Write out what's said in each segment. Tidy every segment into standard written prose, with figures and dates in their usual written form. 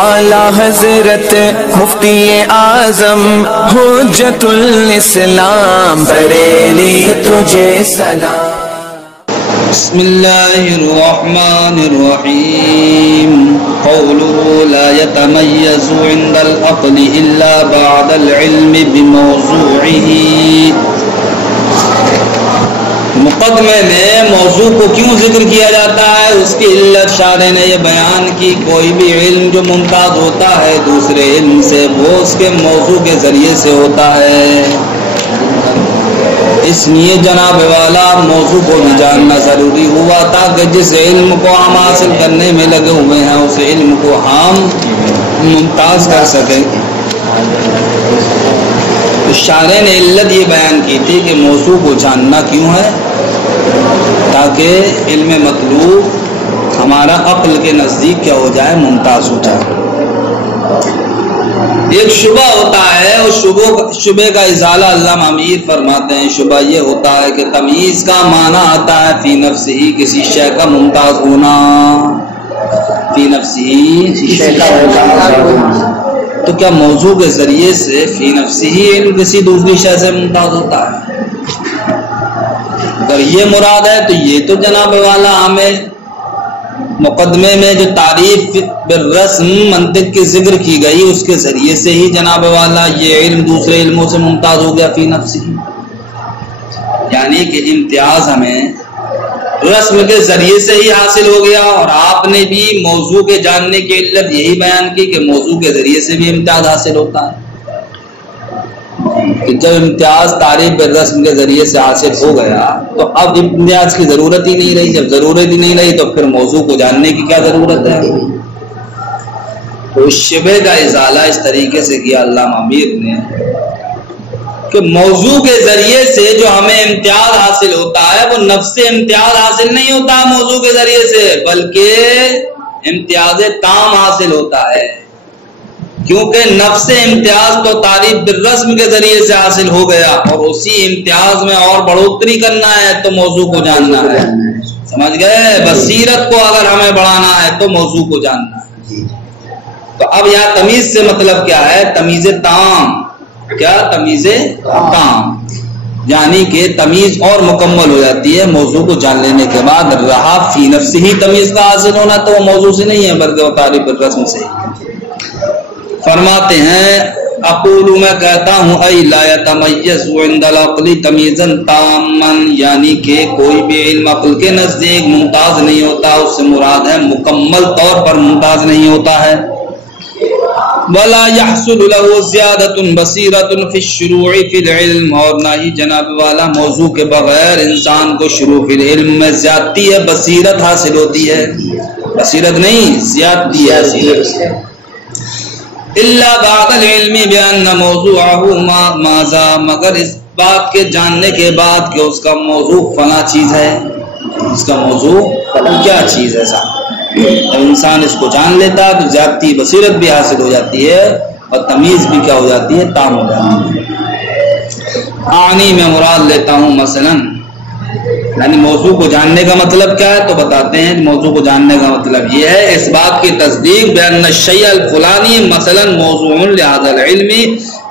اعلی حضرت مفتی اعظم حجت الاسلام بریلی تجھے سلام۔ بسم اللہ الرحمن الرحیم۔ قوله لا يتمیز عند العقل الا بعد العلم بموضوعه۔ مقدمے میں موضوع کو کیوں ذکر کیا جاتا ہے، اس کی علت شارح نے یہ بیان کی۔ کوئی بھی علم جو ممتاز ہوتا ہے دوسرے علم سے، وہ اس کے موضوع کے ذریعے سے ہوتا ہے۔ اس لیے جناب والا موضوع کو بھی جاننا ضروری ہوا تاکہ جس علم کو ہم حاصل کرنے میں لگے ہوئے ہیں اس علم کو ہم ممتاز کر سکیں۔ تو شارح نے علت یہ بیان کی تھی کہ موضوع کو جاننا کیوں ہے، تاکہ علم مطلوب ہمارا عقل کے نزدیک کیا ہو جائے، ممتاز ہو جائے۔ ایک شبہ ہوتا ہے، اس شبہ کا ازالہ علامہ امیر فرماتے ہیں۔ شبہ یہ ہوتا ہے کہ تمییز کا معنی آتا ہے فی نفسہ ہی، کسی شے کا ممتاز ہونا، فی نفسہ ہی شے کا ممتاز ہونا۔ تو کیا موضوع کے ذریعے سے فی نفسہ ہی علم کسی دوسری شے سے ممتاز ہوتا ہے؟ اگر یہ مراد ہے تو یہ تو جناب والا ہمیں مقدمے میں جو تعریف بالرسم منطق کی ذکر کی گئی اس کے ذریعے سے ہی جناب والا یہ علم دوسرے علموں سے ممتاز ہو گیا فی نفسہ ہی، یعنی کہ امتیاز ہمیں رسم کے ذریعے سے ہی حاصل ہو گیا۔ اور آپ نے بھی موضوع کے جاننے کی علت یہی بیان کی کہ موضوع کے ذریعے سے بھی امتیاز حاصل ہوتا ہے۔ کہ جب امتیاز تعریف بالرسم کے ذریعے سے حاصل ہو گیا تو اب امتیاز کی ضرورت ہی نہیں رہی۔ جب ضرورت ہی نہیں رہی تو پھر موضوع کو جاننے کی کیا ضرورت ہے؟ تو اس شبہ کا ازالہ اس طریقے سے کیا علامہ امیر نے کہ موضوع کے ذریعے سے جو ہمیں امتیاز حاصل ہوتا ہے وہ نفس امتیاز حاصل نہیں ہوتا موضوع کے ذریعے سے، بلکہ امتیاز تام حاصل ہوتا ہے۔ کیونکہ نفس امتیاز تو تعریف بالرسم کے ذریعے سے حاصل ہو گیا، اور اسی امتیاز میں اور بڑھوتری کرنا ہے تو موضوع کو جاننا ہے۔ سمجھ گئے؟ بصیرت کو اگر ہمیں بڑھانا ہے تو موضوع کو جاننا ہے۔ تو اب یہاں تمیز سے مطلب کیا ہے؟ تمیز تام۔ کیا؟ تمیز تام، یعنی کہ تمیز اور مکمل ہو جاتی ہے موضوع کو جان لینے کے بعد۔ رہا فی نفس ہی تمیز کا حاصل ہونا تو وہ موضوع سے نہیں ہے بلکہ وہ تعریف بالرسم سے ہی ہے۔ فرماتے ہیں اقول، میں کہتا ہوں ای لا یتمیز عند العقل تمیزا تاما، یعنی کہ کوئی بھی علم عقل کے نزدیک ممتاز نہیں ہوتا، اس سے مراد ہے مکمل طور پر ممتاز نہیں ہوتا ہے۔ ولا يحصل له زیادۃ بصیرۃ فی الشروع فی العلم، اور نہ ہی جناب والا موضوع کے بغیر انسان کو شروع فی العلم میں زیادتی ہے بصیرت حاصل ہوتی ہے۔ بصیرت نہیں، زیادتی ہے۔ الا بعد العلم بان موضوعه ماذا، مگر اس بات کے جاننے کے بعد کہ اس کا موضوع فلاں چیز ہے، اس کا موضوع کیا چیز ہے صاحب۔ جب انسان اس کو جان لیتا ہے تو زیادتی بصیرت بھی حاصل ہو جاتی ہے اور تمیز بھی کیا ہو جاتی ہے؟ تام ہو جاتی ہے۔ آنی میں مراد لیتا ہوں مثلا، یعنی موضوع کو جاننے کا مطلب کیا ہے تو بتاتے ہیں۔ موضوع کو جاننے کا مطلب یہ ہے اس بات کی تصدیق بان الشیء الفلانی مثلا موضوع لهذا العلم،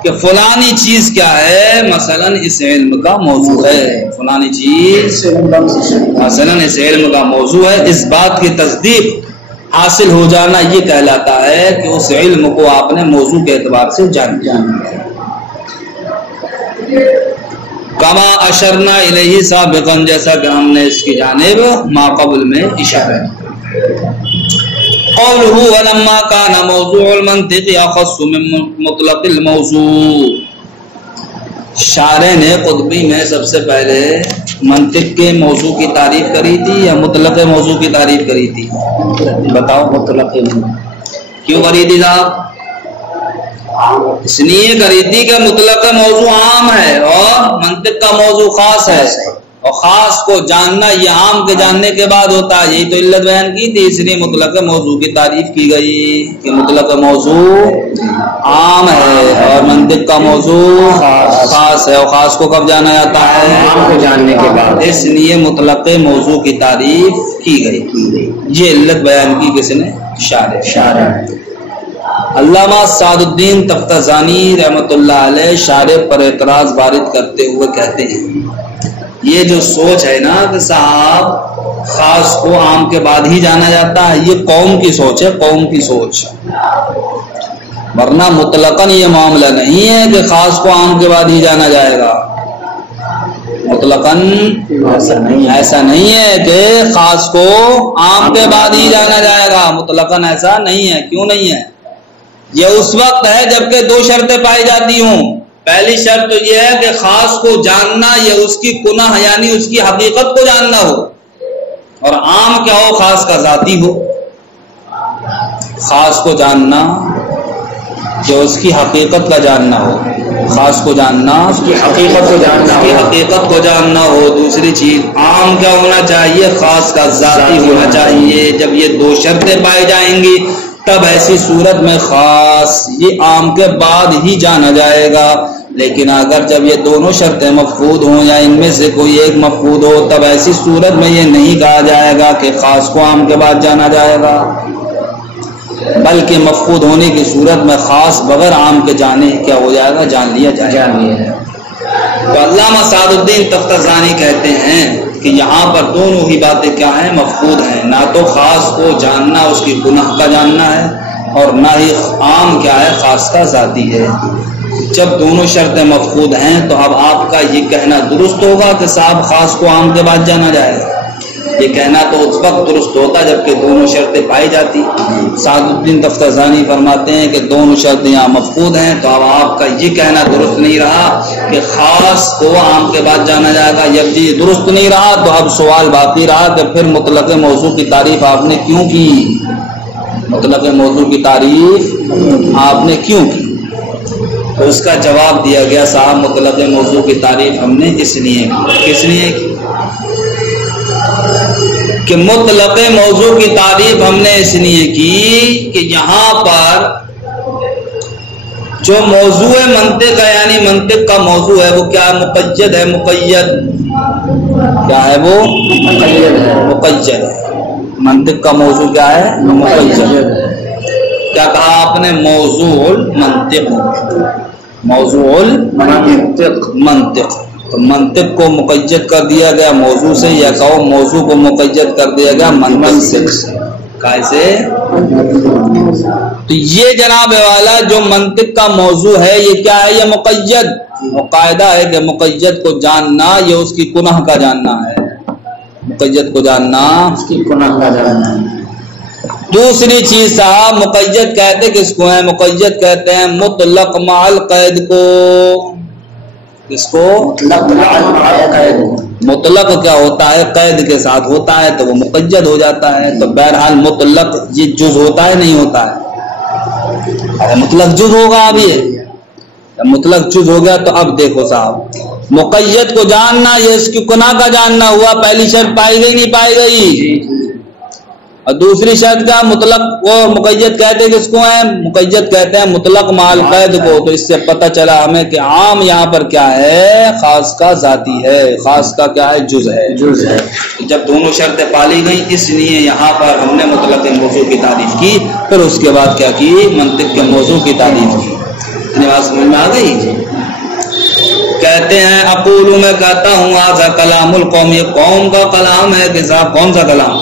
کہ فلانی چیز کیا ہے، مثلا اس علم کا موضوع ہے، فلانی چیز مثلا اس علم کا موضوع ہے۔ اس بات کی تصدیق حاصل ہو جانا یہ کہلاتا ہے کہ اس علم کو آپ نے موضوع کے اعتبار سے جان لیا۔ کما اشرنا الیہ سابقا، جیسا کہ ہم نے اس کی جانب ما قبل میں اشارہ۔ قوله ولما كان موضوع المنطق اخص من مطلق الموضوع، شارح نے قطبی میں سب سے پہلے منطق کے موضوع کی تعریف کری تھی یا مطلق موضوع کی تعریف کری تھی؟ بتاؤ مطلق کیوں کری تھی صاحب؟ اس لیے کری تھی کہ مطلق موضوع عام ہے اور منطق کا موضوع خاص ہے، اور خاص کو جاننا یہ عام کے جاننے کے بعد ہوتا ہے۔ یہی تو علت بیان کی تھی، اس لیے مطلق موضوع کی تعریف کی گئی کہ مطلق موضوع عام ہے اور منطق کا موضوع خاص ہے، اور خاص کو کب جانا جاتا ہے؟ عام کو جاننے کے بعد۔ اس لیے مطلق موضوع کی تعریف کی گئی۔ یہ علت بیان کی کس نے؟ شارح۔ علامہ سعد الدین تفتزانی رحمۃ اللہ علیہ شارح پر اعتراض وارد کرتے ہوئے کہتے ہیں یہ جو سوچ ہے نا کہ صاحب خاص کو عام کے بعد ہی جانا جاتا ہے، یہ قوم کی سوچ ہے، قوم کی سوچ، ورنہ مطلقاً یہ معاملہ نہیں ہے کہ خاص کو عام کے بعد ہی جانا جائے گا۔ مطلقاً ایسا نہیں ہے کہ خاص کو عام کے بعد ہی جانا جائے گا، مطلقاً ایسا نہیں ہے۔ کیوں نہیں ہے؟ یہ اس وقت ہے جبکہ دو شرطیں پائی جاتی ہوں۔ پہلی شرط تو یہ ہے کہ خاص کو جاننا یہ اس کی کنہ یعنی اس کی حقیقت کو جاننا ہو، اور عام کیا ہو، خاص کا ذاتی ہو۔ خاص کو جاننا کہ اس کی حقیقت کا جاننا ہو، خاص کو جاننا اس کی حقیقت کو جاننا، اس کی حقیقت کو جاننا ہو۔ دوسری چیز عام کیا ہونا چاہیے، خاص کا ذاتی ہونا چاہیے۔ جب یہ دو شرطیں پائی جائیں گی تب ایسی صورت میں خاص یہ عام کے بعد ہی جانا جائے گا۔ لیکن اگر جب یہ دونوں شرطیں مفقود ہوں یا ان میں سے کوئی ایک مفقود ہو تب ایسی صورت میں یہ نہیں کہا جائے گا کہ خاص کو عام کے بعد جانا جائے گا، بلکہ مفقود ہونے کی صورت میں خاص بغیر عام کے جانے کیا ہو جائے گا، جان لیا جائے گا۔ تو علامہ سعد الدین تفتزانی کہتے ہیں کہ یہاں پر دونوں ہی باتیں کیا ہیں، مفقود ہیں۔ نہ تو خاص کو جاننا اس کی گناہ کا جاننا ہے، اور نہ ہی عام کیا ہے، خاص کا ذاتی ہے۔ جب دونوں شرطیں مفقود ہیں تو اب آپ کا یہ کہنا درست ہوگا کہ صاحب خاص کو عام کے بعد جانا جائے گا، یہ کہنا تو اس وقت درست ہوتا جبکہ دونوں شرطیں پائی جاتی۔ سعد الدین تفتزانی فرماتے ہیں کہ دونوں شرطیں یہاں مفقود ہیں، تو اب آپ کا یہ کہنا درست نہیں رہا کہ خاص کو عام کے بعد جانا جائے گا۔ جب یہ درست نہیں رہا تو اب سوال باقی رہا کہ پھر مطلق موضوع کی تعریف آپ نے کیوں کی، مطلق موضوع کی تعریف آپ نے کیوں کی؟ تو اس کا جواب دیا گیا صاحب مطلق موضوع کی تعریف ہم نے اس لیے کی، کس لیے کی کہ مطلق موضوع کی تعریف ہم نے اس لیے کی کہ یہاں پر جو موضوع منطق ہے یعنی منطق کا موضوع ہے وہ کیا ہے، مقید ہے، مقید کیا ہے، وہ مقید ہے۔ منطق کا موضوع کیا ہے، مقید۔ کیا کہا آپ نے، موضوع المنطق، موضوع المنطق، منطق، تو منطق کو مقید کر دیا گیا موضوع سے، یا کہو موضوع کو مقید کر دیا گیا منطق سے۔ کیسے؟ تو یہ جناب والا جو منطق کا موضوع ہے یہ کیا ہے، یہ مقید، قاعدہ ہے کہ مقید کو جاننا یہ اس کی کنہ کا جاننا ہے، مقید کو جاننا اس کی کنہ کا جاننا ہے۔ دوسری چیز صاحب مقید کہتے کس کو ہیں، مقید کہتے ہیں مطلق مع القید کو۔ کس کو؟ مطلق کیا ہوتا ہے، قید کے ساتھ ہوتا ہے تو وہ مقید ہو جاتا ہے۔ تو بہرحال مطلق یہ جز ہوتا ہے نہیں ہوتا ہے، ارے مطلق جز ہوگا، اب یہ مطلق جز ہو گیا تو اب دیکھو صاحب مقید کو جاننا یہ اس کی کنہ کا جاننا ہوا، پہلی شرط پائی گئی نہیں پائی گئی، اور دوسری شرط کا مطلق کو مقید کہتے کس کو ہیں، مقید کہتے ہیں مطلق مع القید کو۔ تو اس سے پتہ چلا ہمیں کہ عام یہاں پر کیا ہے، خاص کا ذاتی ہے، خاص کا کیا ہے، جز ہے، جز ہے۔ جب دونوں شرطیں پالی گئیں اس لیے یہاں پر ہم نے مطلق موضوع کی تعریف کی، پھر اس کے بعد کیا کی، منطق کے موضوع کی تعریف کی۔ اتنی بات سمجھ میں آ گئی؟ کہتے ہیں اقول، میں کہتا ہوں ھذا کلام القوم، یہ قوم کا کلام ہے کہ صاحب کون سا کلام،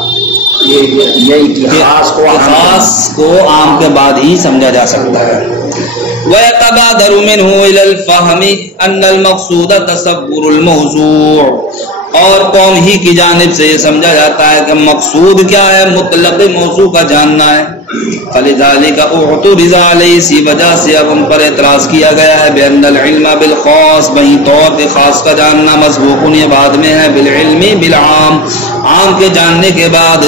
خاص کو عام کے بعد ہی سمجھا جا سکتا ہے۔ وَيَتَبَادَرُ مِنْهُ إِلَى الْفَهْمِ أَنَّ الْمَقْصُودَ تَصَوُّرُ الْمَوْضُوعِ، اور قوم ہی کی جانب سے یہ سمجھا جاتا ہے کہ مقصود کیا ہے، مطلق موضوع کا جاننا ہے۔ فَلِذَلِكَ اُعْتُرِضَ عَلَيْهِ، اسی وجہ سے اب ان پر اعتراض کیا گیا ہے بِأَنَّ الْعِلْمَ بِالْخَاصِ، وہیں طور پہ خاص کا جاننا مسبوق یہ بعد میں ہے بِالْعِلْمِ بِالْعَام، عام کے جاننے کے بعد۔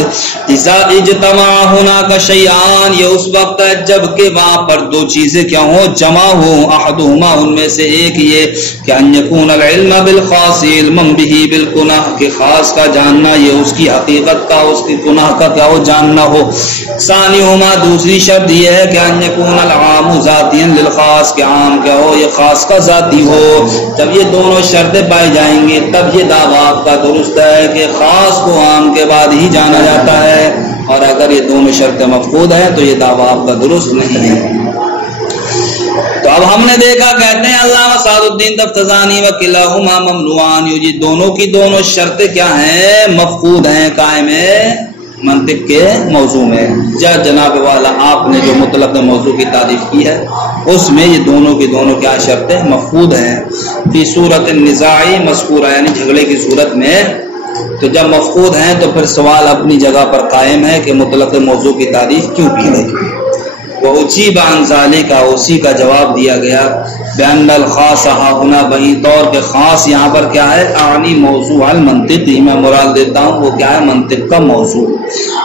اِذَا اجْتَمَعَ هُنَاكَ شَيْئَانِ، یہ اس وقت ہے جب کہ وہاں پر دو چیزیں کیا ہوں، جمع ہوں، احدہما ان میں سے ایک یہ کہ ان یکون العلم بالخاص علما به بالکنہ، کہ خاص کا جاننا یہ اس کی حقیقت کا اس کی گناہ کا کیا ہو، جاننا ہو۔ ثانیہما، دوسری شرط یہ ہے کہ ان یکون العام ذاتیا للخاص، کہ عام کیا ہو، یہ خاص کا ذاتی ہو۔ جب یہ دونوں شرطیں پائی جائیں گی تب یہ دعویٰ آپ کا درست ہے کہ خاص کو عام کے بعد ہی جانا جاتا ہے، اور اگر یہ دونوں شرطیں مفقود ہیں تو یہ دعویٰ آپ کا درست نہیں ہے۔ تو اب ہم نے دیکھا، کہتے ہیں علامہ سعد الدین تفتزانی وکلاہما ممنوعان، یہ دونوں کی دونوں شرطیں کیا ہیں؟ مفقود ہیں، قائم ہے منطق کے موضوع میں۔ جناب والا آپ نے جو مطلق موضوع کی تعریف کی ہے اس میں یہ دونوں کی دونوں کیا شرطیں مفقود ہیں۔ فی صورت النزاع مذکورہ، یعنی جھگڑے کی صورت میں۔ تو جب مفقود ہیں تو پھر سوال اپنی جگہ پر قائم ہے کہ مطلق موضوع کی تعریف کیوں کی گئی؟ وہ اجیب عن ذالک، اسی کا جواب دیا گیا بأن الخاص ہاہنا، بہی طور کے خاص یہاں پر کیا ہے؟ اعنی موضوع المنطقی، میں مراد دیتا ہوں وہ کیا ہے؟ منطق کا موضوع۔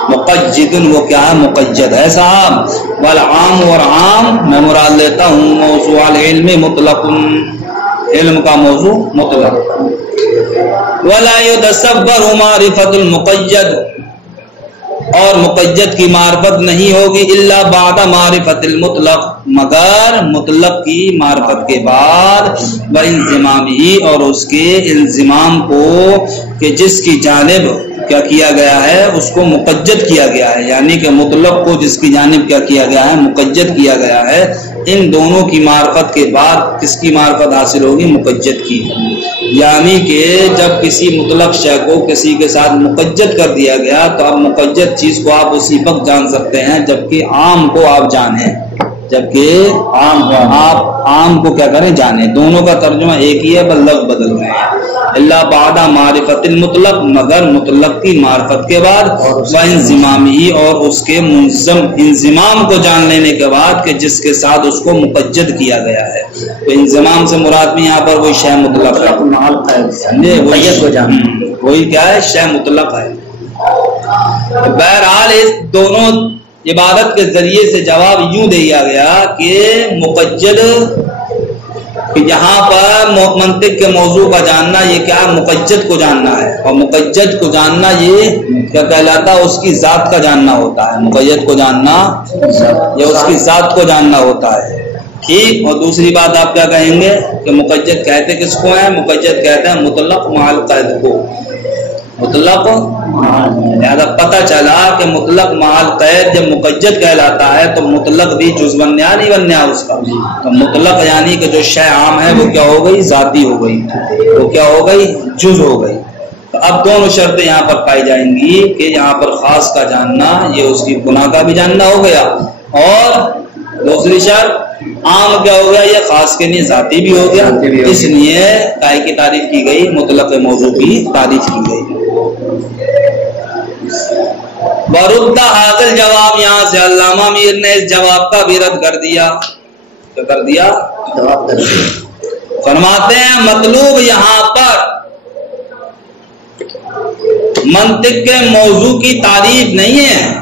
مقید، وہ کیا ہے؟ مقید ہے صاحب۔ والعام، اور عام میں مراد لیتا ہوں موضوع العلم مطلق، علم کا موضوع مطلق۔ ولا يتصور معرفت المقید، اور مقید کی معرفت نہیں ہوگی الا بعد معرفت المطلق، مگر مطلق کی معرفت کے بعد، وانضمامہ، اور اس کے الزمام کو کہ جس کی جانب کیا کیا گیا ہے اس کو مقید کیا گیا ہے، یعنی کہ مطلق کو جس کی جانب کیا کیا گیا ہے؟ مقید کیا گیا ہے۔ ان دونوں کی معرفت کے بعد کس کی معرفت حاصل ہوگی؟ مقید کی۔ یعنی کہ جب کسی مطلق شے کو کسی کے ساتھ مقید کر دیا گیا تو اب مقید چیز کو آپ اسی وقت جان سکتے ہیں جبکہ عام کو آپ جانیں، جبکہ آپ عام کو کیا کریں؟ جانیں۔ دونوں کا ترجمہ ایک ہی ہے، بس لفظ بدل گئے ہیں۔ اللہ بعد معرفت المطلق، مگر مطلق کی معرفت کے بعد، وانضمامہ، اور اس کے انضمام کو جان لینے کے بعد کہ جس کے ساتھ اس کو مقید کیا گیا ہے۔ تو انضمام سے مراد بھی یہاں پر وہی شے مطلق ہے، وہی کیا ہے؟ شے مطلق ہے۔ بہرحال اس دونوں عبارت کے ذریعے سے جواب یوں دیا گیا کہ مقید، یہاں پر منطق کے موضوع کا جاننا یہ کیا ہے؟ مقید کو جاننا ہے، اور مقید کو جاننا یہ کیا کہلاتا ہے؟ اس کی ذات کا جاننا ہوتا ہے۔ مقید کو جاننا یہ اس کی ذات کو جاننا ہوتا ہے، ٹھیک۔ اور دوسری بات آپ کیا کہیں گے کہ مقید کہتے کس کو ہیں؟ مقید کہتے ہیں مطلق مع القید کو، مطلق۔ لہذا پتہ چلا کہ مطلق مع القید جب مقید کہلاتا ہے تو مطلق بھی جز بنیا نہیں بنیا اس کا، تو مطلق یعنی کہ جو شے عام ہے وہ کیا ہو گئی؟ ذاتی ہو گئی، وہ کیا ہو گئی؟ جز ہو گئی۔ تو اب دونوں شرطیں یہاں پر پائی جائیں گی کہ یہاں پر خاص کا جاننا یہ اس کی گناہ کا بھی جاننا ہو گیا، اور دوسری شرط عام کیا ہو گیا؟ یہ خاص کے لیے ذاتی بھی ہو گیا، اس لیے کائے کی تعریف کی گئی؟ مطلق موضوع کی تعریف کی گئی۔ ورد حاصل جواب، یہاں سے علامہ میر نے اس جواب کا بھی رد کر دیا۔ کیا کر دیا؟ فرماتے ہیں مطلوب یہاں پر منطق کے موضوع کی تعریف نہیں ہے،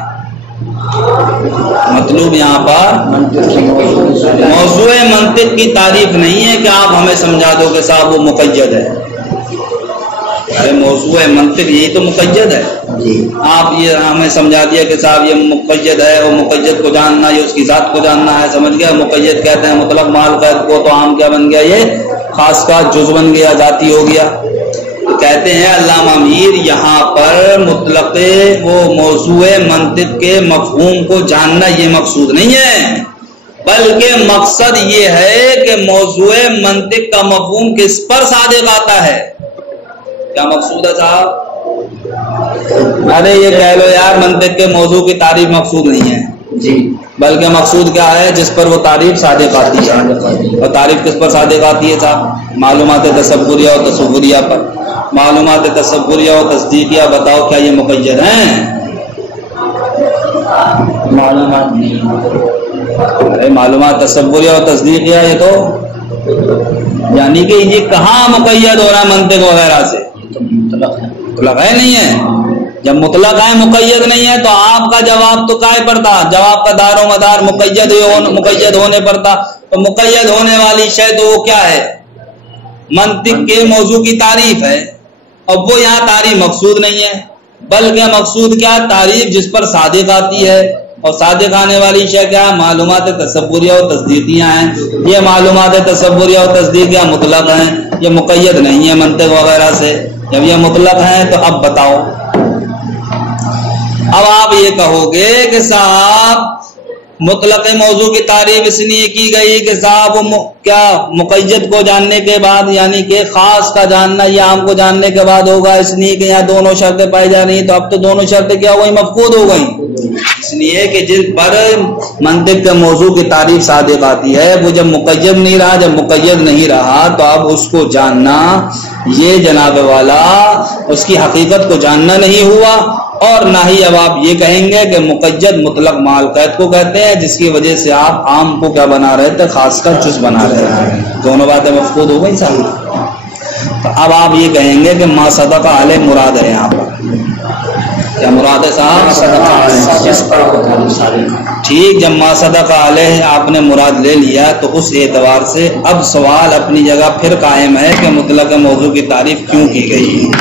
مطلوب یہاں پر موضوع منطق کی تعریف نہیں ہے کہ آپ ہمیں سمجھا دو کہ صاحب وہ مقید ہے۔ ارے موضوع منطق یہی تو مقید ہے، آپ یہ ہمیں سمجھا دیا کہ صاحب یہ مقید ہے، وہ مقید کو جاننا یہ اس کی ذات کو جاننا ہے، سمجھ گیا؟ مقید کہتے ہیں مطلق مع القید کو، تو عام کیا بن گیا؟ یہ خاص کا جز بن گیا، ذاتی ہو گیا۔ تو کہتے ہیں علامہ میر یہاں پر مطلق وہ موضوع منطق کے مفہوم کو جاننا یہ مقصود نہیں ہے، بلکہ مقصد یہ ہے کہ موضوع منطق کا مفہوم کس پر صادق آتا ہے۔ کیا مقصود ہے صاحب؟ ارے یہ کہہ لو یار منطق کے موضوع کی تعریف مقصود نہیں ہے جی، بلکہ مقصود کیا ہے؟ جس پر وہ تعریف صادق آتی ہے۔ اور تعریف کس پر صادق آتی ہے صاحب؟ معلومات تصوریہ اور تصوریہ پر۔ معلومات تصوریہ اور تصدیقیہ بتاؤ کیا یہ مقید ہیں؟ معلومات نہیں، ارے معلومات تصوریہ اور تصدیقیہ یہ تو یعنی کہ یہ کہاں مقید ہو رہا ہے منطق وغیرہ سے؟ مطلق ہے نہیں ہے۔ جب مطلق ہے مقید نہیں ہے تو آپ کا جواب تو کائے پر تھا؟ جواب کا دار و مدار مقید ہونے پر تھا۔ تو مقید ہونے والی شے تو وہ کیا ہے؟ منطق کے موضوع کی تعریف ہے، اور وہ یہاں تعریف مقصود نہیں ہے، بلکہ مقصود کیا؟ تعریف جس پر صادق آتی ہے، اور صادق آنے والی شے کیا ہے؟ معلومات تصوریہ اور تصدیقیہ ہیں۔ یہ معلومات تصوریہ اور تصدیقیہ مطلق ہیں، یہ مقید نہیں ہے منطق وغیرہ سے۔ جب یہ مطلق ہیں تو اب بتاؤ اب آپ یہ کہو گے کہ صاحب مطلق موضوع کی تعریف اس لیے کی گئی کہ صاحب کیا مقید کو جاننے کے بعد یعنی کہ خاص کا جاننا یا عام کو جاننے کے بعد ہوگا، اس لیے کہ یہاں دونوں شرطیں پائی جا رہی ہیں، تو اب تو دونوں شرطیں کیا ہو گئی؟ مفقود ہو گئی۔ اس لیے کہ جس پر منطق کے موضوع کی تعریف صادق آتی ہے وہ جب مقید نہیں رہا، جب مقید نہیں رہا تو اب اس کو جاننا یہ جناب والا اس کی حقیقت کو جاننا نہیں ہوا، اور نہ ہی اب آپ یہ کہیں گے کہ مقید مطلق مال قید کو کہتے ہیں، جس کی وجہ سے آپ عام کو کیا بنا رہے تھے؟ خاص کا جز بنا رہے تھے۔ دونوں باتیں مفقود ہو گئی صاحب۔ تو اب آپ یہ کہیں گے کہ ما صدق علیہ مراد ہے، یہاں پر کیا مراد ہے صاحب؟ ٹھیک، جب ما صدق علیہ آپ نے مراد لے لیا تو اس اعتبار سے اب سوال اپنی جگہ پھر قائم ہے کہ مطلق موضوع کی تعریف کیوں کی گئی؟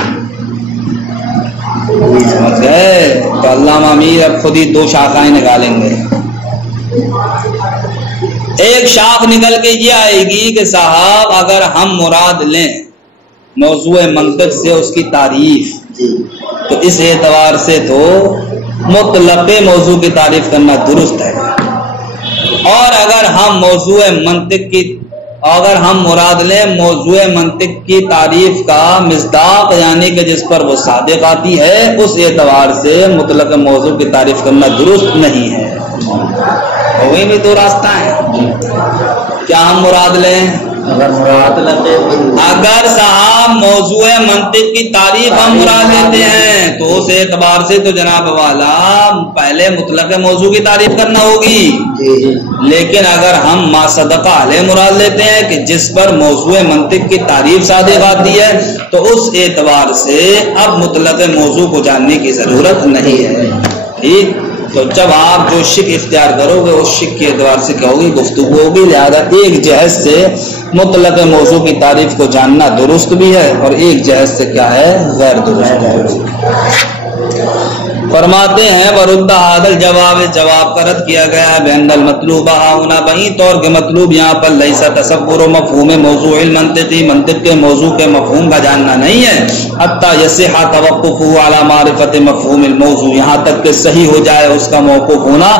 سمجھ گئے؟ تو علامہ امیر اب خود ہی دو شاخائیں نکالیں گے۔ ایک شاخ نکل کے یہ آئے گی کہ صاحب اگر ہم مراد لیں موضوع منطق سے اس کی تعریف، تو اس اعتبار سے تو مطلق موضوع کی تعریف کرنا درست ہے، اور اگر ہم موضوع منطق کی اگر ہم مراد لیں موضوع منطق کی تعریف کا مصداق یعنی کہ جس پر وہ صادق آتی ہے، اس اعتبار سے مطلق موضوع کی تعریف کرنا درست نہیں ہے۔ وہی بھی دو راستہ ہے۔ کیا ہم مراد لیں؟ اگر صاحب موضوع منطق کی تعریف ہم مراد لیتے ہیں تو اس اعتبار سے تو جناب والا پہلے مطلق موضوع کی تعریف کرنا ہوگی، لیکن اگر ہم ما صدق علیہ مراد لیتے ہیں کہ جس پر موضوع منطق کی تعریف صادق آتی ہے، تو اس اعتبار سے اب مطلق موضوع کو جاننے کی ضرورت نہیں ہے۔ ٹھیک، تو جب آپ جو شک اختیار کرو گے اس شک کے اعتبار سے کیا ہوگی؟ گفتگو ہوگی، لہذا ایک جہت سے مطلق موضوع کی تعریف کو جاننا درست بھی ہے اور ایک جہت سے کیا ہے؟ غیر درست ہے۔ فرماتے ہیں ورد حاضر جواب کا رد کیا گیا ہے بین المطلوب ہونا بہی طور کے مطلوب یہاں پر لیسا تصور و مفہوم موضوع المنطقی، منطق کے موضوع کے مفہوم کا جاننا نہیں ہے، حتی یصح توقفہ علی معرفت مفہوم الموضوع، یہاں تک کہ صحیح ہو جائے اس کا موقف ہونا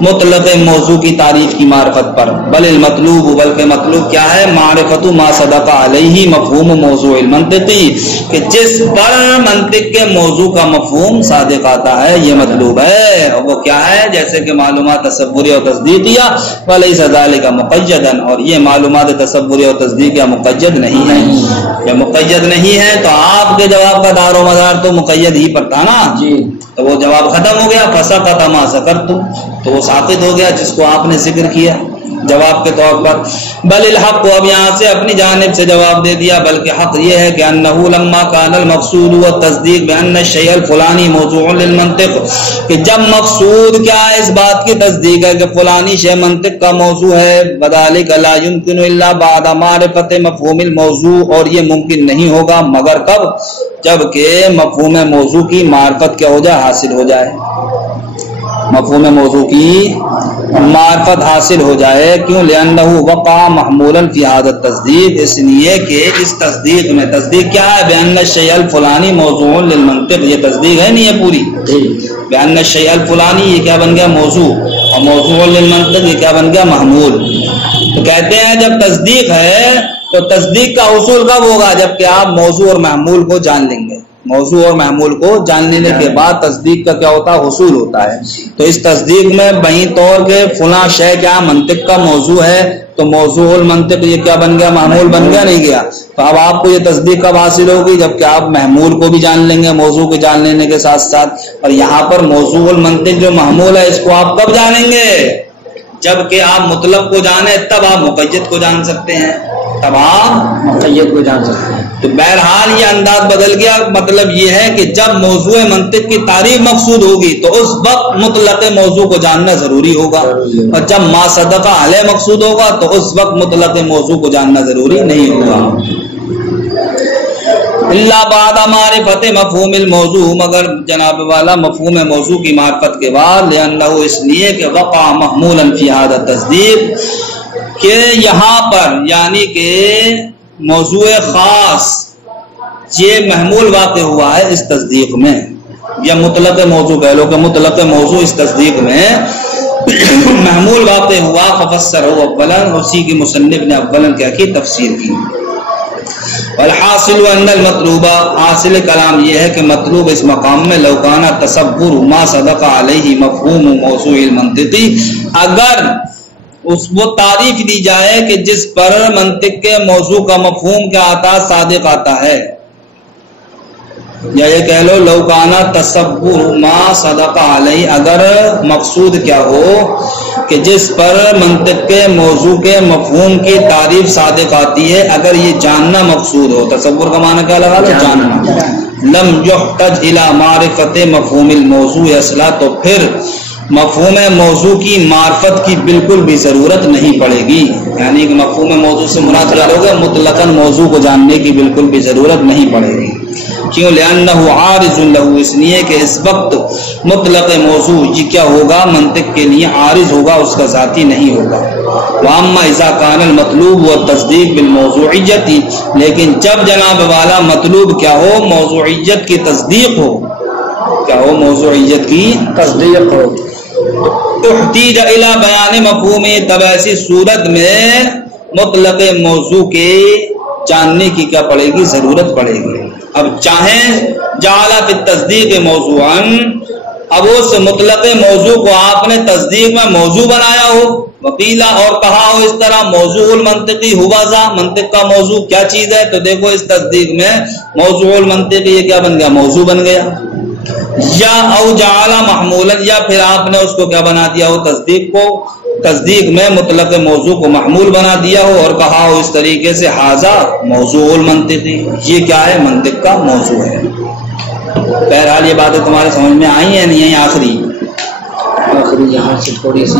مطلق موضوع کی تعریف کی معرفت پر، بل المطلوب بلکہ مطلوب کیا ہے؟ معرفت ما صدق علیہ مفہوم موضوع المنطقی، کہ جس پر منطق کے موضوع کا مفہوم صادق آتا ہے یہ مطلوب ہے، اور وہ کیا ہے؟ جیسے کہ معلومات تصوریہ اور تصدیقیہ ولیس ذالک مقیدا، اور یہ معلومات تصوریہ اور تصدیقیہ مقید نہیں ہے۔ یہ مقید نہیں ہے تو آپ کے جواب کا دار و مدار تو مقید ہی پر تھا نا جی، تو وہ جواب ختم ہو گیا، فسقط ما ذکرتم، تو وہ ساقط ہو گیا جس کو آپ نے ذکر کیا جواب کے طور پر۔ بل الحق، اب یہاں سے اپنی جانب سے جواب دے دیا، بلکہ حق یہ ہے کہ انہ لما کان المقصود والتصدیق بان الشیء الفلانی موضوع للمنطق، کہ جب مقصود کیا ہے؟ اس بات کی تصدیق ہے کہ فلانی شے منطق کا موضوع ہے، بذالک لا یمکن الا بعد معرفت مفہوم الموضوع، اور یہ ممکن نہیں ہوگا مگر کب؟ جبکہ مفہوم موضوع کی معرفت کیا ہو جائے؟ حاصل ہو جائے، مفہوم موضوع کی معرفت حاصل ہو جائے۔ کیوں؟ لأنہ وقع محمولا فی هذا التصدیق، اس لیے کہ اس تصدیق میں، تصدیق کیا ہے؟ بأن الشیء الفلانی موضوع للمنطق، یہ تصدیق ہے نہیں ہے پوری، بأن الشیء الفلانی یہ کیا بن گیا؟ موضوع، اور موضوع للمنطق یہ کیا بن گیا؟ محمول۔ تو کہتے ہیں جب تصدیق ہے تو تصدیق کا حصول کب ہوگا؟ جبکہ آپ موضوع اور محمول کو جان لیں گے، موضوع اور محمول کو جان لینے کے بعد تصدیق کا کیا ہوتا ہے؟ حصول ہوتا ہے۔ تو اس تصدیق میں بہی طور کے فلاں شے کیا منطق کا موضوع ہے، تو موضوع المنطق یہ کیا بن گیا؟ محمول بن گیا نہیں گیا؟ تو اب آپ کو یہ تصدیق کب حاصل ہوگی؟ جبکہ آپ محمول کو بھی جان لیں گے موضوع کو جان لینے کے ساتھ ساتھ، اور یہاں پر موضوع المنطق جو محمول ہے اس کو آپ کب جانیں گے؟ جبکہ آپ مطلق کو جانیں تب آپ مقید کو جان سکتے ہیں، تب آپ مقید کو جان سکتے ہیں۔ تو بہرحال یہ انداز بدل گیا، مطلب یہ ہے کہ جب موضوع منطق کی تعریف مقصود ہوگی تو اس وقت مطلق موضوع کو جاننا ضروری ہوگا، اور جب ما صدق علیہ مقصود ہوگا تو اس وقت مطلق موضوع کو جاننا ضروری نہیں ہوگا۔ اللہ بعد معرفت مفہوم الموضوع، مگر جناب والا مفہوم موضوع کی معرفت کے بعد، لأنہ اس لیے کہ وقع محمولا فی ھذا التصدیق، کہ یہاں پر یعنی کہ موضوع خاص یہ محمول واقع ہوا ہے اس تصدیق میں، یا مطلق موضوع کہہ لو کہ مطلق موضوع اس تصدیق میں محمول واقع ہوا، ففسر ہو اولا، اسی کی مصنف نے اولا کیا کی تفسیر کی۔ والحاصل ان المطلوبہ، حاصل کلام یہ ہے کہ مطلوب اس مقام میں لوکانہ تصور ما صدق علیہ مفہوم موضوع المنطقی، اگر وہ تعریف دی جائے کہ جس پر منطق کے موضوع کا مفہوم کیا آتا صادق آتا ہے، یا یہ کہہ لو لوکانہ تصور ما صدق علیہ، اگر مقصود کیا ہو کہ جس پر منطق کے موضوع کے مفہوم کی تعریف صادق آتی ہے، اگر یہ جاننا مقصود ہو، تصور کا معنی کیا لگا لو جاننا، لم یحتج الی معرفت مفہوم الموضوع اصلا، تو پھر مفہوم موضوع کی معرفت کی بالکل بھی ضرورت نہیں پڑے گی، یعنی کہ مفہوم موضوع سے مراد کیا ہوگا مطلقاً موضوع کو جاننے کی بالکل بھی ضرورت نہیں پڑے گی۔ کیوں؟ لأنہ عارض لہ، اس لیے کہ اس وقت مطلق موضوع یہ کیا ہوگا منطق کے لیے عارض ہوگا، اس کا ذاتی نہیں ہوگا۔ واما اذا کان المطلوب والتصدیق بالموضوعیت، لیکن جب جناب والا مطلوب کیا ہو موضوعیت کی تصدیق ہو، کیا ہو موضوعیت کی تصدیق ہو، احتیج الی بیان مفہوم، تب ایسی صورت میں مطلق موضوع کے جاننے کی کیا پڑے گی ضرورت پڑے گی۔ اب چاہیں جعل فی التصدیق موضوعا، اب اس مطلق موضوع کو آپ نے تصدیق میں موضوع بنایا ہو، وقیلا اور کہا ہو اس طرح موضوع المنطقی ہوا ذا، منطق کا موضوع کیا چیز ہے، تو دیکھو اس تصدیق میں موضوع المنطقی یہ کیا بن گیا موضوع بن گیا، یا او جعل محمولا، یا پھر آپ نے اس کو کیا بنا دیا ہو تصدیق کو، تصدیق میں مطلق موضوع کو محمول بنا دیا ہو اور کہا ہو اس طریقے سے ھذا موضوع المنطقی، یہ کیا ہے منطق کا موضوع ہے۔ بہرحال یہ باتیں تمہارے سمجھ میں آئی ہیں نہیں؟ آخری یہاں سے تھوڑی سی